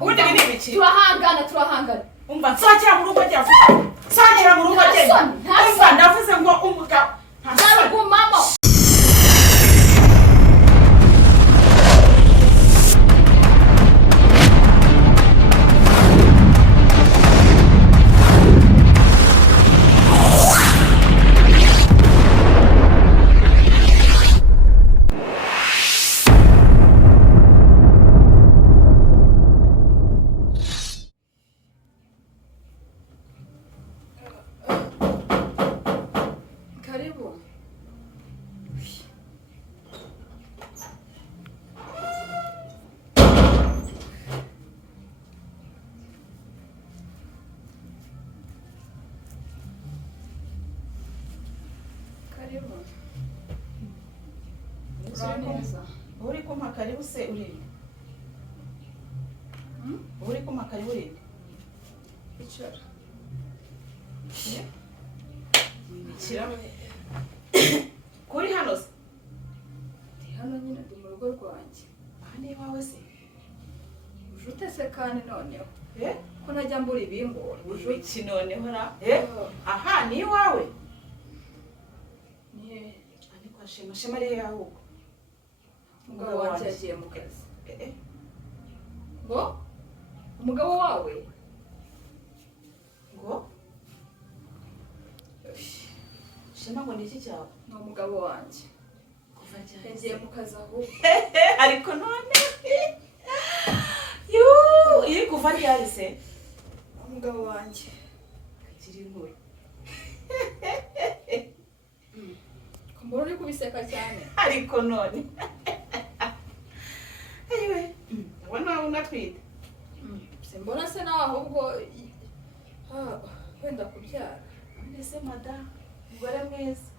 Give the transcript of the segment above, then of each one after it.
Ubundi ni ibiki? Turahangana. Umva nsakira mu rugo rya vuba. Nsakira mu rugo rya. Umva ndavuze ngo umugabo. Ntabwo uri kumpa karibu se uri uri kumpa karibu uri icara ikira kuri hano se hano nyine ndi mu rugo rwanjye aha ni wawe se ujute se kandi noneho ko najya mbura ibingora ujute noneho ra aha ni wawe ni kwa Shema ari yaho umugabo wanjye yagiye mu kazi ngo umugabo wawe ngo Shema ngo ni iki cyawe ni umugabo wanjye kuva cyane yagiye mu kazi ahubwo ariko none iri kuva ryari se umugabo wanjye akiri inkuru mbona uri kubiseka cyane ariko none ayiwe ubona unatwite simbona se nawe ahubwo wenda kubyara mbese madamu umugore mwiza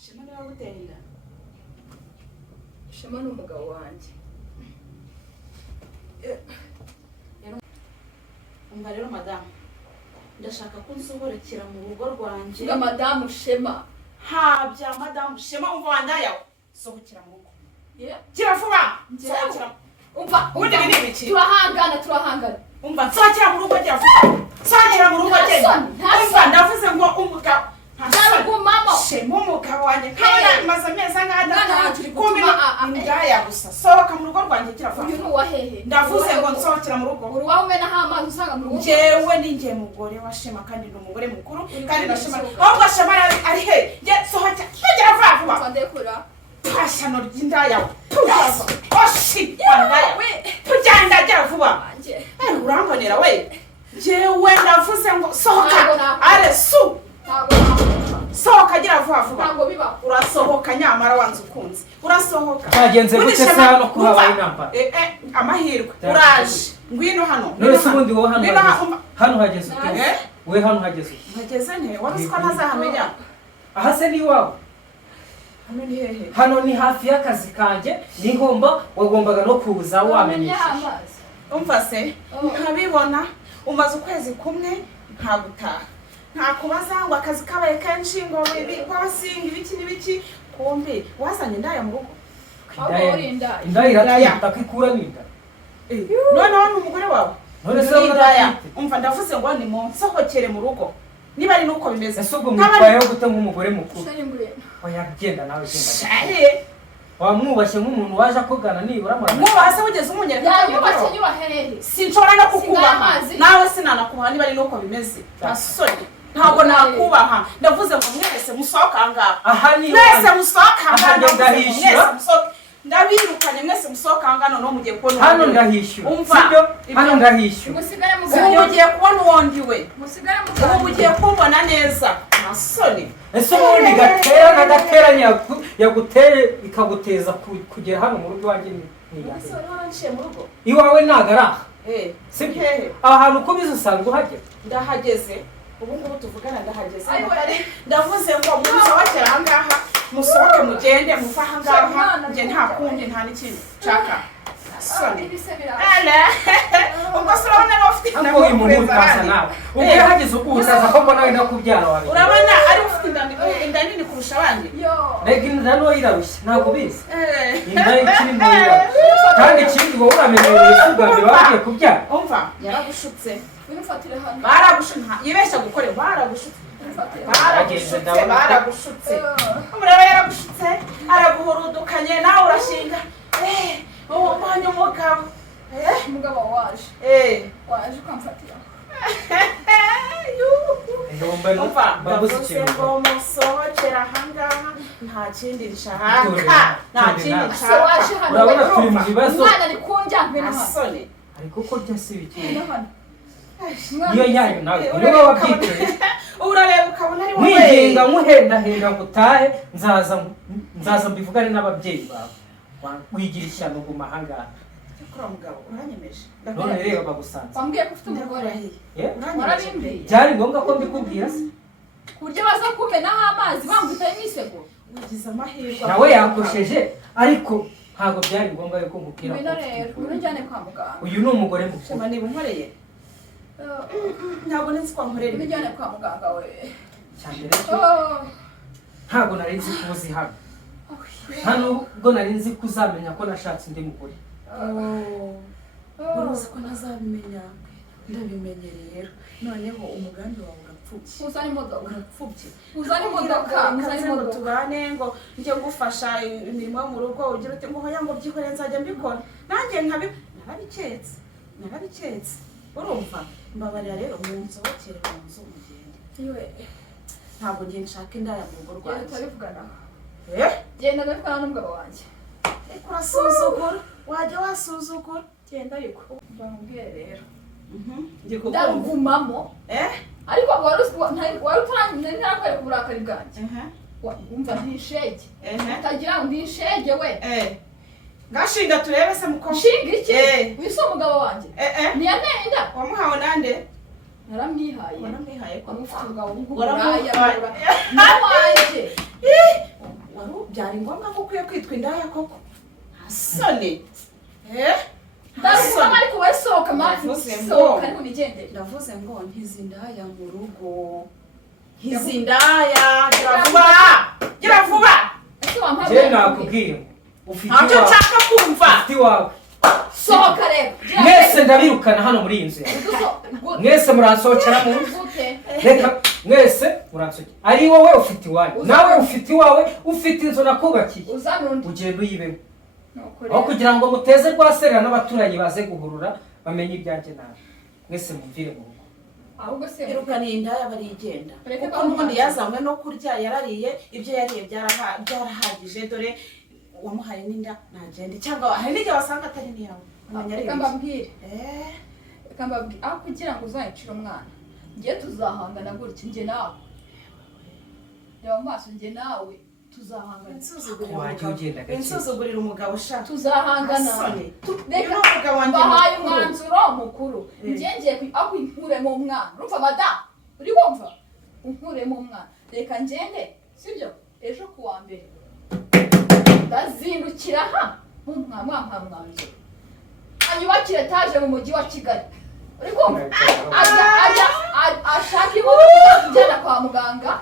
Shema niwe waguteye inda Shema ni umugabo wanjye umva rero madamu ndashaka ko unsohorekera mu rugo rwanjye nga madamu Shema bya madamu Shema umva wandayawe sohokera mu rugo kira vuba sohokera umva ubundi ni ibiki turahangana umva nsakira mu rugo rya vuba nsakira mu rugo rya umva ndavuze ngo umugabo Shema umugabo wanjye kandi maze amezi angana kumbi indaya gusa sohoka mu rugo rwanjye kira vuba uyu ni uwahehe ndavuze ngo nsohokera mu rugo uruwawe umenaho amazi usanga mu rugo njyewe ni njye mugore wa Shema kandi ni umugore mukuru kandi na Shema ahubwo Shema ari he njye sohokera kigera vuba ndekura pasano ry'indaya tuyaza oshi andaya tujyanda jya vuba urambonera we njyewe ndavuze ngo sohoka are su sohoka gira vuba ntabwo biba urasohoka nyamara wanze ukunze urasohoka cyagenze gute se hano kuhabaye inamba amahirwe uraje ngwino hano none se ubundi wowe hano hageze ute we hano hageze hageze nte wari uzi ko ntazahamenya aha se ni wawe hano ni hehe hano ni hafi y'akazi kanjye ningomba wagombaga no kuza wamenyesha umva se nkabibona umaze ukwezi kumwe nta gutaha nta kubaza ngo akazi kabaye kenshi ngo bipasinga ibiki n'ibiki kumbe wazanye indaya mu rugo indaya iratwita kwikura n'inda none umugore wawe none se indaya umva ndavuze ngo ni mu nsohokere mu rugo niba ari nuko bimeze ese ubwo mwitwayeho gute nk'umugore mukuru oya genda nawe genda wamwubashye nk'umuntu waje akogana nibura mwubase ugeze umunyereka yanyubashye nyubahereye sinshobora no kukubaha nawe sinanakubaha niba ari nuko bimeze ntasoni ntabwo nakubaha ndavuze ngo mwese musohoka ahangaha aha ni mwese musohoka ahangaha ndahishyura ndabirukanye mwese musohoka ahangaha noneho mugiye kubona hano ndahishyura umva hano ndahishyura ubu mugiye kubona uwondi we ubu mugiye kumbona neza ntasoni ese ubundi gateranya yaguteye ikaguteza kugera hano mu rugo iwanjye iwawe ntago ari aha sibyo aha hantu uko biza usanga uhagera ndahageze ubu ngubu tuvugana ndahageze ndavuze ngo musohokere ahangaha musohoke mugende muva ahangaha njye nta kundi nta n'ikindi nshaka soni ubwo se urabona nawe ufite inda ngo imuhuta asa nawe ubwo yahagize ukuzaza ko mbona wenda kubyara wawe urabona ari ufite inda nini kurusha abandi rega inda no irarushye ntabwo bizi inda ikiri ntoya kandi ikindi wowe uramenyereye isugambye bagiye kubyara umva yaragushutse wifatire hano baragushutse yibeshya gukore baragushutse baragushutse umureba yaragushutse araguhurudukanye nawe urashinga mbonye umugabo umugabo waje ukamfatira ndavuze ngo musohokera ahangaha nta kindi nshaka nta kindi nshaka waje hano urabona turi mu bibazo umwana ari kunjya asone ariko ko byose bikiri hano niyo nyayo nawe niba wabyiteye urareba ukabona ari wowe mwigenga muhendahenda ngo utahe nzaza mbivugane n'ababyeyi bawe wigira ishyano guma ahangaha kuri mugabo uranyemeje none reba bagusanze wambwiye ko ufite umugore warabimbwiye byari ngombwa ko mbikubwira se ku buryo baza kumenaho amazi bangutaye imisego ugize amahirwe nawe yakosheje ariko ntabwo byari ngombwa yuko nkubwira ngwino rero urujyane kwa muganga uyu ni umugore mukuru shema niba unkoreye ntabwo nzi ko nkorera urujyane kwa muganga we cyambere cyo ntabwo nari nzi ko uzi hano nta nubwo nari nzi ko uzamenya ko nashatse undi mugore uruzi ko ntazabimenya ndabimenye rero noneho umugambi wawe urapfubye uzane imodoka urapfubye uzane imodoka ngo tubane ngo njye ngufasha imirimo yo mu rugo ugira uti ngo hoya ngo byikore nzajya mbikora nanjye narabiketse urumva mbabarira rero munsohokere mu nzu mugende ntabwo ngiye nshaka indaya mu rugo rwanjye turabivugana genda ndabivugana n'umugabo wanjye urasuzugura wajya wasuzugura genda ariko bamubwire rero ndarugumamo ariko wari utangiye ntarakwereka uburakari bwanjye wumva ntishege utagira ngo ndishege we ngashinga turebe se muko nshinga iki uyu si umugabo wanjye ntiyanteye inda wamuhawe nande waramwihaye ko ufite umugabo w'uburaya nawanjye byari ngombwa ko ukwiye kwitwa indaya koko hasone ndasoma ariko we sohoka mazi sohoka ariko nigendere ndavuze ngo ntizindaya mu rugo ntizindaya gira vuba je nakubwiye ufite ntacyo nshaka kumva iwawe sohoka rero mwese ndabirukana hano muri iyi nzu mwese muransohokera mu nzu reka mwese muransohokera ari wowe ufite iwawe nawe ufite iwawe ufite inzu nakubakiye ugenda uyibemo aho kugira ngo muteze rwaserera n'abaturanyi baze guhurura bamenye ibyanjye nawe mwese mumvire mu rugo ahubwo se irukana indaya barigenda kuko n'ubundi yazanywe no kurya yarariye ibyo yariye byarahagije dore wamuhaye n'inda ntagende cyangwa hari n'igihe wasanga atari n'iyawe reka mbabwire aho kugira ngo uzayicire umwana njye tuzahangana gutya njye nawe reba mu maso njye nawe tuzahangana insuzugurira umugabo ushaka tuzahangana reka bahaye umwanzuro mukuru njye ngiye aho inkuremo umwana urumva madamu uri wumva unkuremo umwana reka ngende sibyo ejo kuwa mbere ndazindukira mwanzuro anyubakire etaje mu mujyi wa Kigali uri kumva ashaka imodoka njyana kwa muganga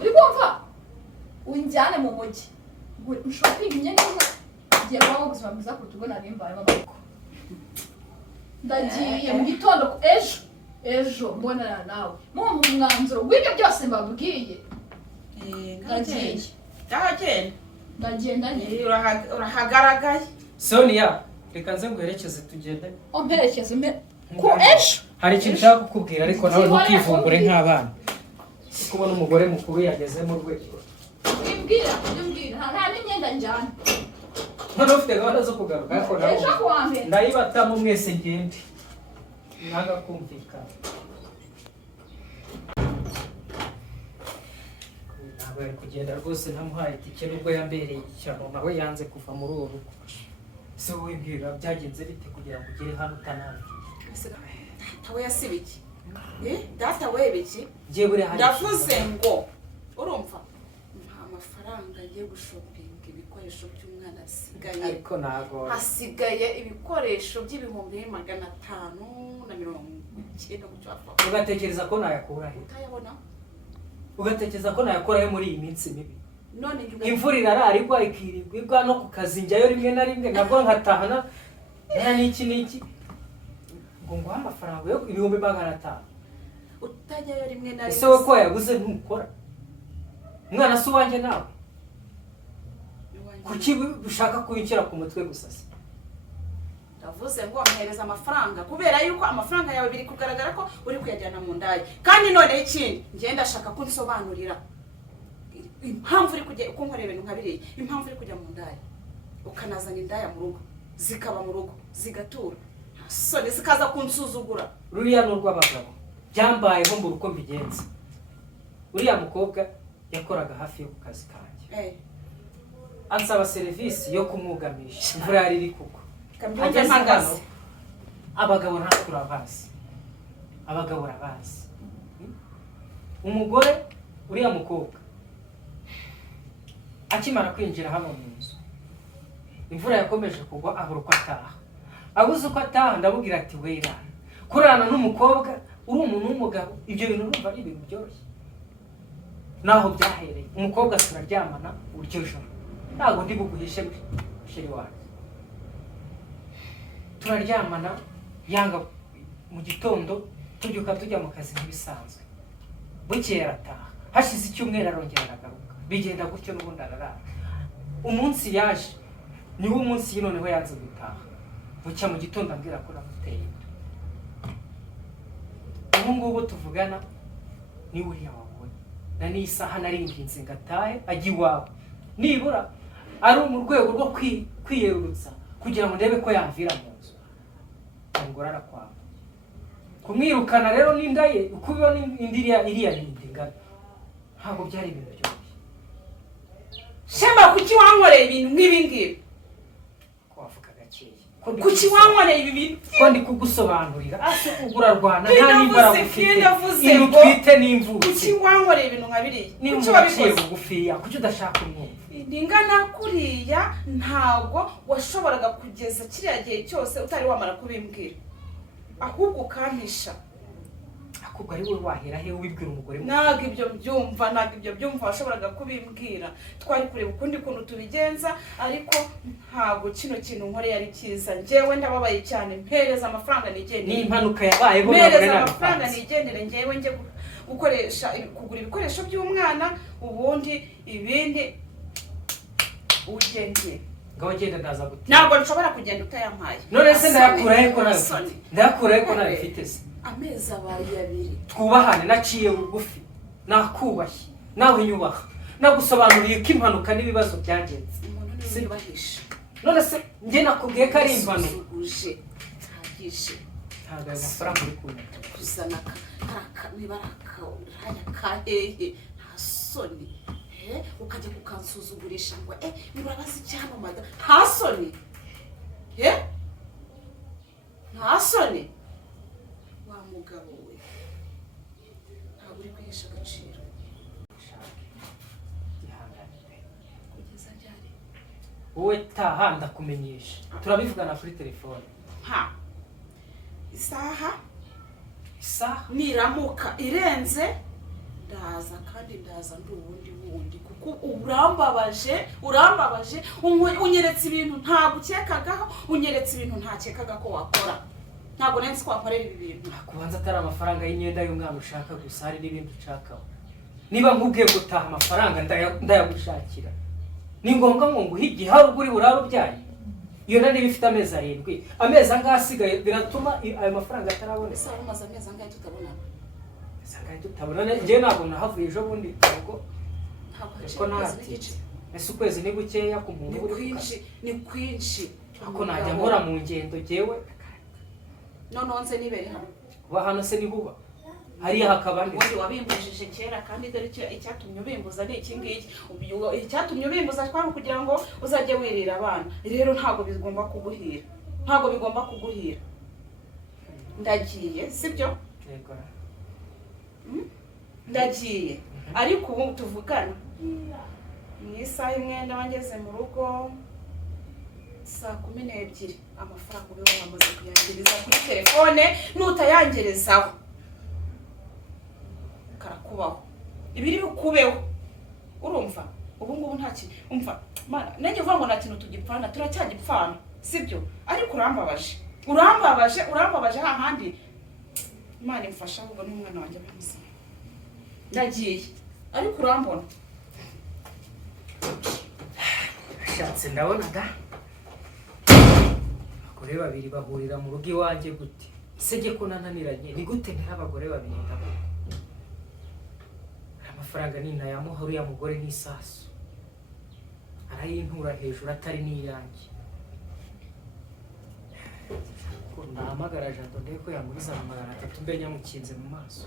uri kumva unjyane mu mujyi shopping imyenda ngiye kubaho ubuzima bwiza kuruta ubwo nari mbayemo amaboko ndagiye mu gitondo ejo mbonana nawe mu mwanzuro w'ibyo byose mbabwiye ndagenda urahagaragaye Sonia reka nze nguherekeze tugende omperekeze ku ejo hari ikintu nshaka kukubwira ariko nawe ntukivumbure nk'abana kubona umugore mukuru yageze mu rwego Imbwira nta n'imyenda njyana none ufite gahunda zo kugaruka ariko nawe ejo kuwa mbere ndayibatamo mwese ngende ntaga kumvikana ntabwo yari kugenda rwose ntamuhaye itike nubwo yambereye ishyano nawe yanze kuva muri uwo rugo se wowe mbwira byagenze bite kugira ngo ugere hano utanazi tawe yasibiki data webiki njye buri hari ndavuze ngo urumva nta mafaranga ngiye gushopinga ibikoresho ibikoresho by'umwana hasigaye ariko nago hasigaye ibikoresho by'ibihumbi 590 gutyo apfa ugatekereza ko nayakura he utayabona ugatekereza ko nayakora he muri iyi minsi mibi none imvura irararigwa ikirirwa no ku kazi njyayo rimwe na rimwe nabwo nkatahana n'iki ngo amafaranga yo 500 utajyayo rimwe na rimwe ese we ko yaguze ntukora umwana si uwanjye nawe kuki ushaka kuyinshyira ku mutwe gusa se ndavuze ngo amhereza amafaranga kubera yuko amafaranga yawe biri kugaragara ko uri kuyajyana mu ndaye kandi none ikindi ngenda ashaka kunsobanurira impamvu uri kujya ukunkorera ibintu nkabiriye impamvu uri kujya mu ndaye ukanazana indaya mu rugo zikaba mu rugo zigatura sone zikaza kunsuzugura ruriya n'urw'abagabo byambayeho mu ruko mbigenza uriya mukobwa yakoraga hafi yo ku kazi kanjye ansaba serivisi yo kumwugamisha imvura yari iri kugwa ageze hano abagabo ntabwo turabazi abagabo urabazi umugore uriya mukobwa akimara kwinjira hano mu nzu imvura yakomeje kugwa abura uko ataha abuze uko ataha ndabubwira ati wera kurana n'umukobwa uri umuntu w'umugabo ibyo bintu urumva ari ibintu byoroshye naho byahereye umukobwa turaryamana uryo joro ntabwo ndi buguhishe sheri wanjye turaryamana yanga mu gitondo tubyuka tujya mu kazi nk'ibisanzwe bukeye arataha hashize icyumweru arongera aragaruka bigenda gutyo n'ubundi ararara umunsi yaje niwo umunsi noneho yanze gutaha bucya mu gitondo ambwira ko namuteye ubu ngubu tuvugana ni uriya wabonye na n'isaha naringinze ngatahe ajya iwabo nibura ari mu rwego rwo kwiyerurutsa kugira ngo ndebe ko yamvira mu nzu umugore arakwanga kumwirukana rero n'inda ye uko ubibona iriya ngana ntabwo byari ibintu byoroshye shema kuki wankoreye ibintu nk'ibi ngibi ko wavuga gakeya kuki wankoreye ibi bintu ko ndi kugusobanurira ase ugura rwana nta nimbara gufite twite n'imvutsi kuki wankoreye ibintu nkabiriye kuki wabikoze bugufiya kuki udashaka umwumva ingana kuriya ntabwo washoboraga kugeza kiriya gihe cyose utari wamara kubimbwira ahubwo ukampisha akubwo ari wowe wahera he ubibwira umugore ntabwo ibyo byumva washoboraga kubimbwira twari kureba ukundi kuntu tubigenza ariko ntabwo kino kintu nkore yari cyiza njyewe ndababaye cyane mpereza amafaranga nigendere ni impanuka yabayeho mpereza amafaranga nigendere njyewe njye kugura ibikoresho by'umwana ubundi ibindi ugende ngaho genda ndaza guti ntabwo nshobora kugenda utayampaye none se ndakurahe ko nabifite se amezi abaye 2 twubahane naciye bugufi nakubashye nawe nyubaha nagusobanuriye ko impanuka n'ibibazo byagenze sibahisha none se njye nakubwiye ko ari impanuka uje ntagishe ntabwo ayo mafaranga uri kunyata kuzana nibaraka kahehe nta soni ukajya kukansuzugurisha ngo urabazi cyane mada nta soni nta soni wa mugabo we ntabwo uri kwihisha agaciro kugeza ryari wowe taha ndakumenyesha turabivugana kuri telefone isaha niramuka irenze ndaza kandi ndaza ndi ubundi kuko urambabaje unyeretse ibintu ntabwo ukekagaho unyeretse ibintu ntakekaga ko wakora ntabwo nensi ko wakorera ibi bintu kubanza atari amafaranga y'imyenda y'umwana ushaka gusa hari n'ibindi ushakaho niba nkubwiye gutaha amafaranga ndayagushakira ni ngombwa ngo nguhe igihe hari ubwo uri burare ubyaye iyo nari bifite amezi 7 amezi angahe asigaye biratuma ayo mafaranga atarabona ese umaze amezi angahe tutabonana tutabonana njye ntabwo nahavuye ejo bundi ntabwo ese ukwezi ni gukeya ku muntu uri ni kwinshi ako najya nkora mu ngendo jewe none nze nibere hano kuba hano se nihuba hariya hakaba ndi wabimbujije kera kandi dore icyatumye ubimbuza ni iki ngiki icyatumye ubimbuza twari kugira ngo uzajye wirira abana rero ntabwo bigomba kuguhira ndagiye sibyo yego ndagiye ariko ubu tuvugana mu isaha imwe wangeze mu rugo saa 12 amafaranga ube wamaze kuyangereza kuri telefone nutayangerezaho karakubaho ibiri bikubeho urumva ubu ngubu nta kintu umva mana nanjye vuga ngo nta kintu tugipfana turacyagipfana sibyo ariko urambabaje hahandi Imana imfasha ahubwo n'umwana wanjye bamusa ndagiye ariko urambona shatse ndabona da abagore babiri bahurira mu rugo iwanjye gute sege ko nananiranye ni gute nta abagore babiri ndabo amafaranga ni nayamuha uriya mugore n'isasu arayintura hejuru atari n'iyanjye ko nahamagara Jado ndebe ko yamuriza 300 mbe nyamukinze mu maso